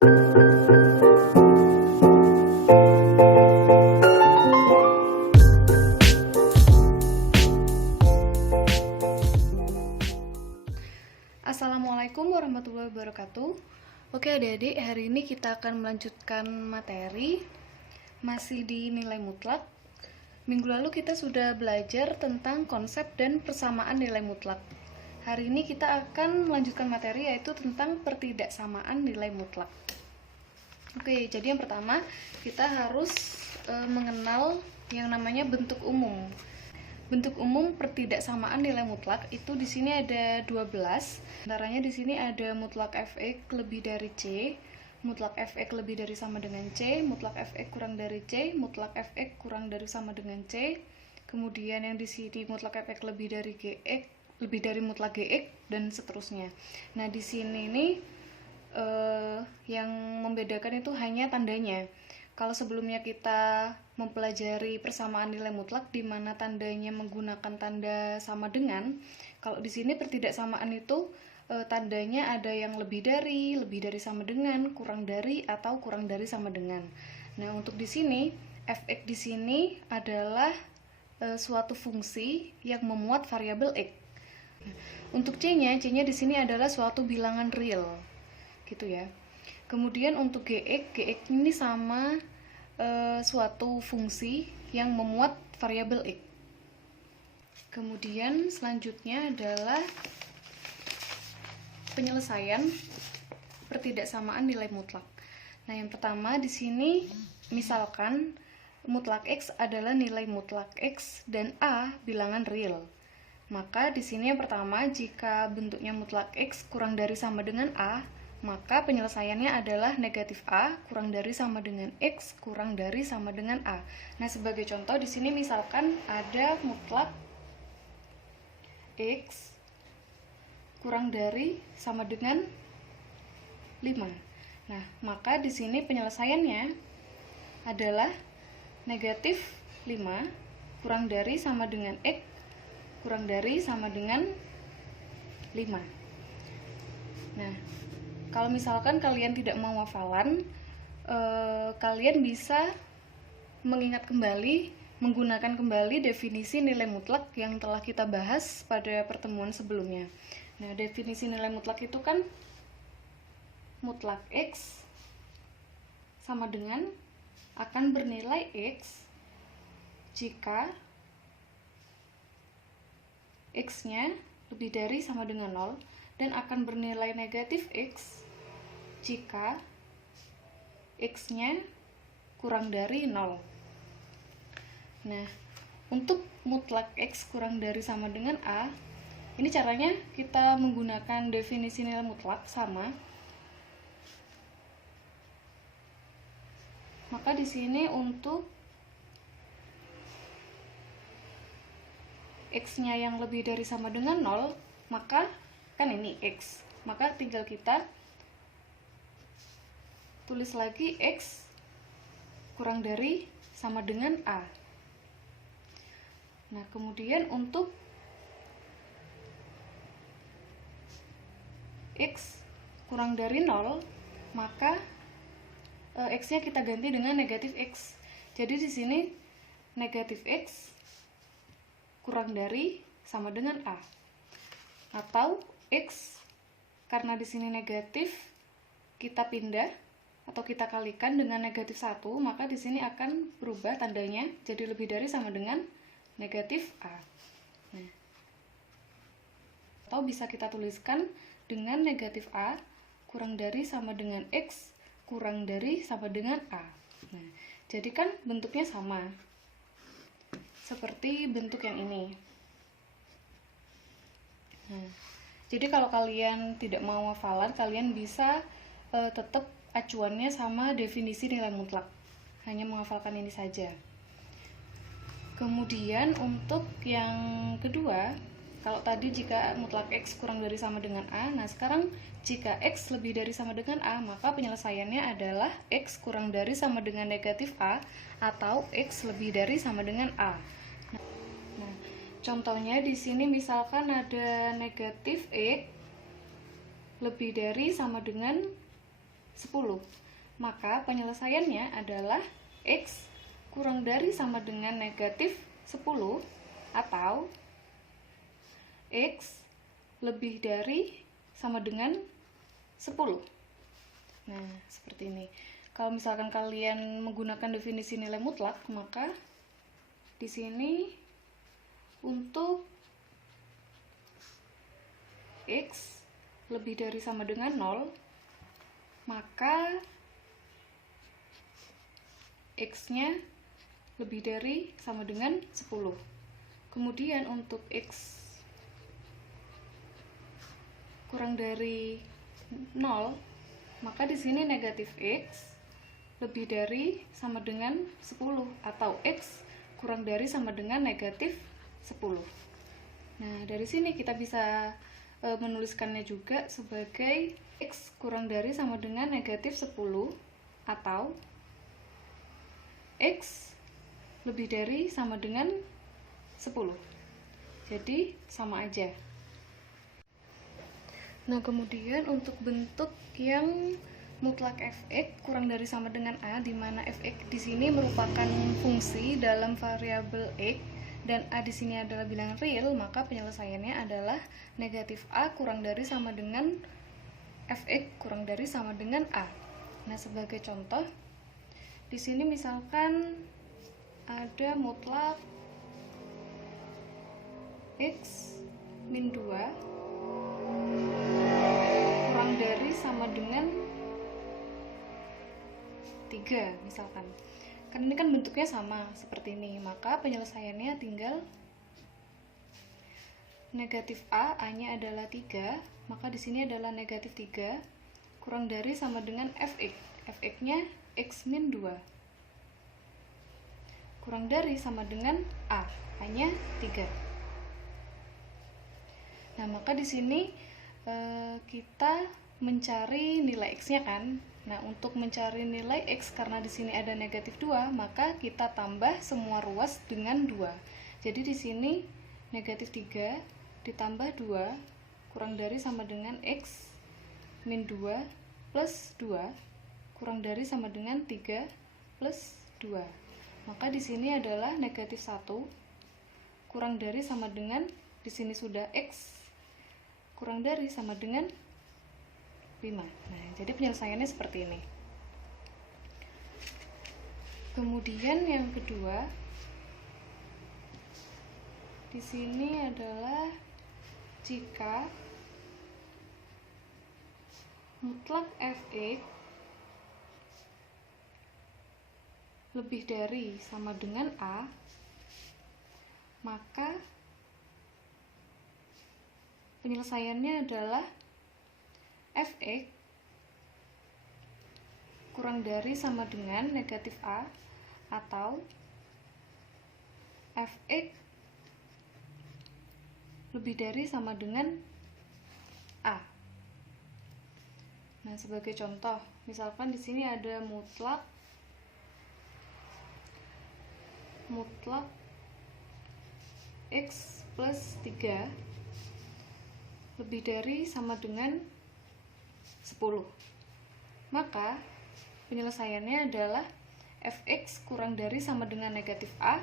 Assalamualaikum warahmatullahi wabarakatuh. Oke adik-adik, hari ini kita akan melanjutkan materi masih di nilai mutlak. Minggu lalu kita sudah belajar tentang konsep dan persamaan nilai mutlak. Hari ini kita akan melanjutkan materi yaitu tentang pertidaksamaan nilai mutlak. Oke, jadi yang pertama kita harus mengenal yang namanya bentuk umum. Bentuk umum pertidaksamaan nilai mutlak itu di sini ada 12. Antaranya di sini ada mutlak fx lebih dari c, mutlak fx lebih dari sama dengan c, mutlak fx kurang dari c, mutlak fx kurang dari sama dengan c. Kemudian yang di sini mutlak fx lebih dari gx, lebih dari mutlak gx dan seterusnya. Nah, di sini nih yang membedakan itu hanya tandanya. Kalau sebelumnya kita mempelajari persamaan nilai mutlak di mana tandanya menggunakan tanda sama dengan, kalau di sini pertidaksamaan itu tandanya ada yang lebih dari sama dengan, kurang dari atau kurang dari sama dengan. Nah, untuk di sini fx di sini adalah suatu fungsi yang memuat variabel x. Untuk c-nya di sini adalah suatu bilangan real, gitu ya. Kemudian untuk gx ini sama suatu fungsi yang memuat variabel x. Kemudian selanjutnya adalah penyelesaian pertidaksamaan nilai mutlak. Nah, yang pertama di sini misalkan mutlak x adalah nilai mutlak x dan a bilangan real. Maka di sini yang pertama, jika bentuknya mutlak x kurang dari sama dengan a, maka penyelesaiannya adalah negatif a kurang dari sama dengan x kurang dari sama dengan a. Nah, sebagai contoh di sini misalkan ada mutlak x kurang dari sama dengan 5. Nah, maka di sini penyelesaiannya adalah negatif 5 kurang dari sama dengan x kurang dari sama dengan 5. Nah, kalau misalkan kalian tidak mau hafalan, kalian bisa mengingat kembali, menggunakan kembali definisi nilai mutlak yang telah kita bahas pada pertemuan sebelumnya. Nah, definisi nilai mutlak itu kan mutlak x sama dengan akan bernilai x jika x-nya lebih dari sama dengan 0 dan akan bernilai negatif x jika x-nya kurang dari 0. Nah, untuk mutlak x kurang dari sama dengan a, ini caranya kita menggunakan definisi nilai mutlak sama. Maka di sini untuk x-nya yang lebih dari sama dengan 0, maka kan ini x. Maka tinggal kita tulis lagi x kurang dari sama dengan a. Nah, kemudian untuk x kurang dari 0, maka x-nya kita ganti dengan negatif x. Jadi di sini negatif x kurang dari sama dengan a. Atau x karena di sini negatif, kita pindah atau kita kalikan dengan negatif 1, maka di sini akan berubah tandanya jadi lebih dari sama dengan negatif a. Nah, atau bisa kita tuliskan dengan negatif a kurang dari sama dengan x kurang dari sama dengan a. Nah, jadi kan bentuknya sama seperti bentuk yang ini. Nah, jadi kalau kalian tidak mau hafalan, kalian bisa tetap acuannya sama definisi nilai mutlak, hanya menghafalkan ini saja. Kemudian untuk yang kedua, kalau tadi jika mutlak x kurang dari sama dengan a, nah sekarang jika x lebih dari sama dengan a, maka penyelesaiannya adalah x kurang dari sama dengan negatif a atau x lebih dari sama dengan a. Nah, contohnya di sini misalkan ada negatif x lebih dari sama dengan 10. Maka penyelesaiannya adalah X kurang dari sama dengan negatif 10 atau X lebih dari sama dengan 10. Nah, seperti ini. Kalau misalkan kalian menggunakan definisi nilai mutlak, maka di sini untuk X lebih dari sama dengan 0, maka X-nya lebih dari sama dengan 10. Kemudian untuk X kurang dari 0, maka di sini negatif X lebih dari sama dengan 10 atau X kurang dari sama dengan negatif 10. Nah, dari sini kita bisa menuliskannya juga sebagai X kurang dari sama dengan negatif 10 atau X lebih dari sama dengan 10. Jadi sama aja. Nah, kemudian untuk bentuk yang mutlak fx kurang dari sama dengan a, di mana fx di sini merupakan fungsi dalam variabel x dan a di sini adalah bilangan real, maka penyelesaiannya adalah negatif a kurang dari sama dengan fx kurang dari sama dengan a. Nah, sebagai contoh, di sini misalkan ada mutlak x min 2 kurang dari sama dengan 3 misalkan. Kan ini kan bentuknya sama seperti ini, maka penyelesaiannya tinggal negatif a-nya adalah 3, maka di sini adalah negatif 3 kurang dari sama dengan fx. Fx-nya x min 2 kurang dari sama dengan a, hanya 3. Nah, maka di sini kita mencari nilai x-nya kan. Nah, untuk mencari nilai x karena di sini ada negatif 2, maka kita tambah semua ruas dengan 2. Jadi di sini negatif 3 ditambah 2 kurang dari sama dengan x min 2 plus 2 kurang dari sama dengan 3 plus 2. Maka di sini adalah negatif 1 kurang dari sama dengan, di sini sudah x kurang dari sama dengan 5. Nah, jadi penyelesaiannya seperti ini. Kemudian yang kedua, di sini adalah jika mutlak fx lebih dari sama dengan a, maka penyelesaiannya adalah fx kurang dari sama dengan negatif a atau fx lebih dari sama dengan a. Nah, sebagai contoh, misalkan di sini ada mutlak x plus 3 lebih dari sama dengan 10. Maka penyelesaiannya adalah fx kurang dari sama dengan negatif a,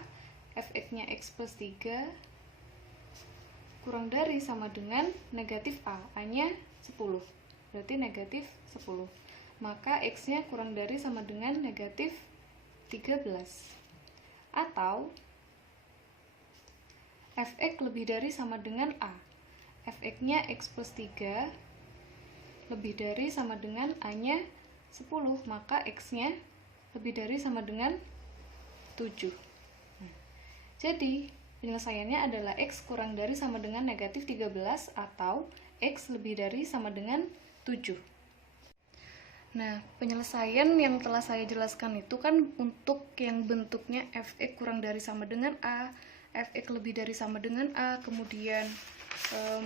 fx-nya x plus 3 kurang dari sama dengan negatif a-nya 10, berarti negatif 10. Maka x-nya kurang dari sama dengan negatif 13. Atau fx lebih dari sama dengan a, fx-nya x plus 3 lebih dari sama dengan a-nya 10, maka x-nya lebih dari sama dengan 7. Nah, jadi penyelesaiannya adalah x kurang dari sama dengan negatif 13 atau x lebih dari sama dengan 7. Nah, penyelesaian yang telah saya jelaskan itu kan untuk yang bentuknya fx kurang dari sama dengan a, fx lebih dari sama dengan a, kemudian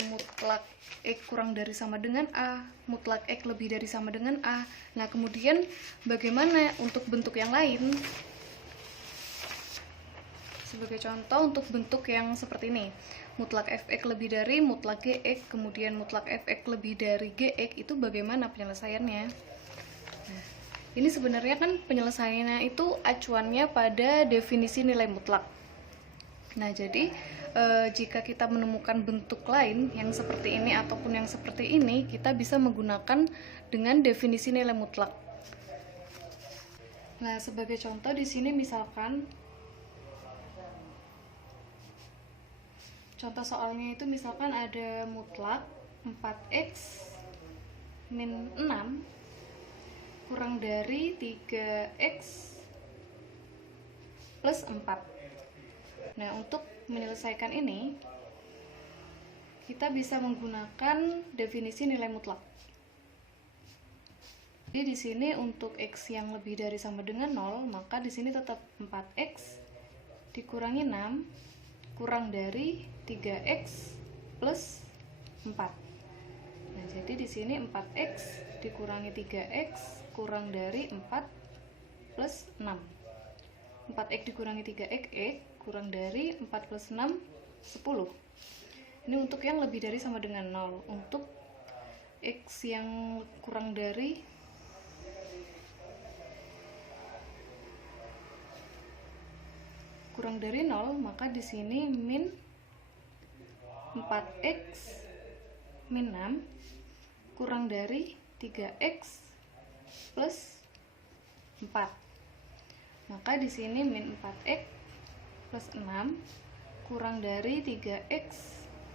mutlak x kurang dari sama dengan a, mutlak x lebih dari sama dengan a. Nah, kemudian bagaimana untuk bentuk yang lain? Sebagai contoh, untuk bentuk yang seperti ini, mutlak fx lebih dari mutlak gx, kemudian mutlak fx lebih dari gx, itu bagaimana penyelesaiannya? Nah, ini sebenarnya kan penyelesaiannya itu acuannya pada definisi nilai mutlak. Nah, jadi jika kita menemukan bentuk lain yang seperti ini ataupun yang seperti ini, kita bisa menggunakan dengan definisi nilai mutlak. Nah, sebagai contoh di sini misalkan contoh soalnya itu misalkan ada mutlak 4x min 6 kurang dari 3x plus 4. Nah, untuk menyelesaikan ini kita bisa menggunakan definisi nilai mutlak. Jadi di sini untuk x yang lebih dari sama dengan 0, maka di sini tetap 4x dikurangi 6 kurang dari 3x plus 4. Nah, jadi di sini 4x dikurangi 3x kurang dari 4 plus 6. 4x dikurangi 3x kurang dari 4 plus 6, 10. Ini untuk yang lebih dari sama dengan 0. Untuk x yang kurang dari kurang dari 0, maka di sini min 4x min 6 kurang dari 3x plus 4. Maka di sini min 4x plus 6 kurang dari 3x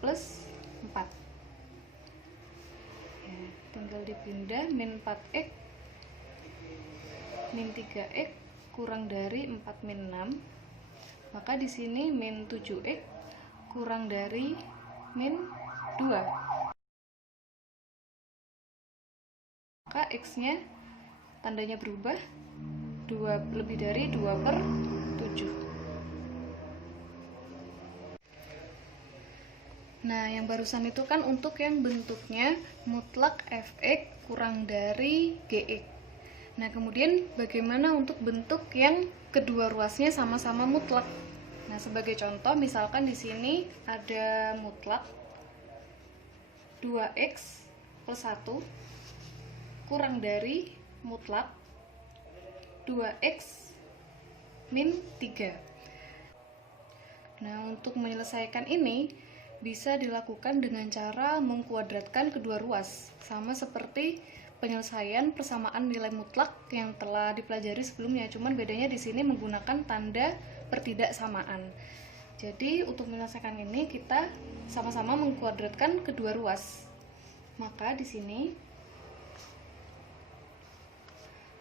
plus 4. Ya, tinggal dipindah min 4x min 3x kurang dari 4 min 6. Maka di sini min 7x kurang dari min 2. Maka x-nya tandanya berubah, 2 lebih dari 2 per 7. Nah, yang barusan itu kan untuk yang bentuknya mutlak fx kurang dari gx. Nah, kemudian bagaimana untuk bentuk yang kedua ruasnya sama-sama mutlak? Nah, sebagai contoh misalkan di sini ada mutlak 2x plus 1 kurang dari mutlak 2x min 3. Nah, untuk menyelesaikan ini bisa dilakukan dengan cara mengkuadratkan kedua ruas, sama seperti penyelesaian persamaan nilai mutlak yang telah dipelajari sebelumnya, cuman bedanya di sini menggunakan tanda pertidaksamaan. Jadi untuk menyelesaikan ini kita sama-sama mengkuadratkan kedua ruas. Maka di sini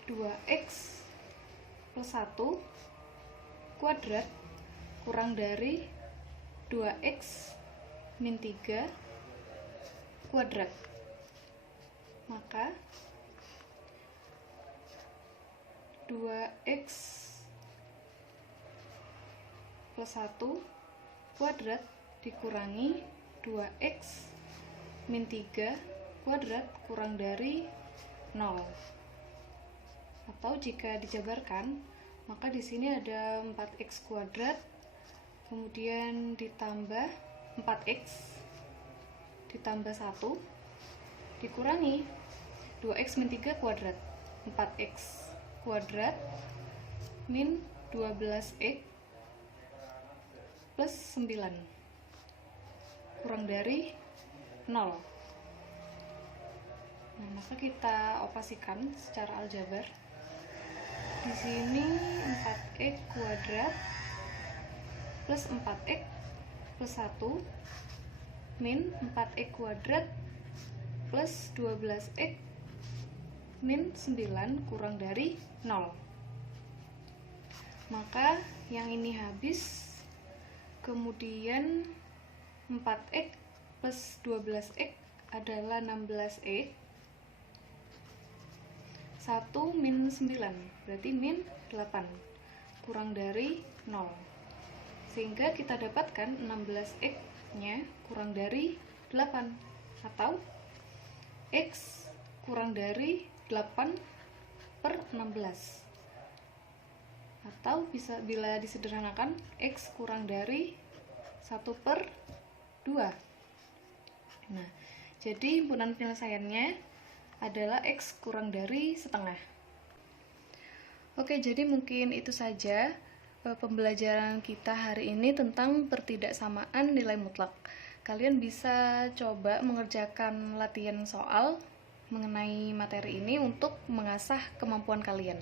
2x plus 1 kuadrat kurang dari 2x min 3 kuadrat. Maka 2x plus 1 kuadrat dikurangi 2x min 3 kuadrat kurang dari 0. Atau jika dijabarkan, maka di sini ada 4x kuadrat, kemudian ditambah 4x ditambah 1 dikurangi 2x min 3 kuadrat, 4x kuadrat min 12x plus 9 kurang dari 0. Nah, maka kita operasikan secara aljabar. Di sini 4x kuadrat plus 4x plus 1 min 4x kuadrat plus 12x min 9 kurang dari 0. Maka yang ini habis, kemudian 4x plus 12x adalah 16x, 1 min 9 berarti min 8 kurang dari 0, sehingga kita dapatkan 16x nya kurang dari 8 atau x kurang dari 8 per 16, atau bisa bila disederhanakan x kurang dari 1 per 2. Nah, jadi himpunan penyelesaiannya adalah x kurang dari setengah. Oke, jadi mungkin itu saja pembelajaran kita hari ini tentang pertidaksamaan nilai mutlak. Kalian bisa coba mengerjakan latihan soal mengenai materi ini untuk mengasah kemampuan kalian.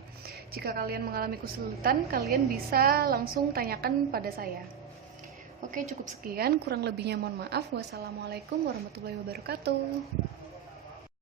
Jika kalian mengalami kesulitan, kalian bisa langsung tanyakan pada saya. Oke, cukup sekian. Kurang lebihnya mohon maaf. Wassalamualaikum warahmatullahi wabarakatuh.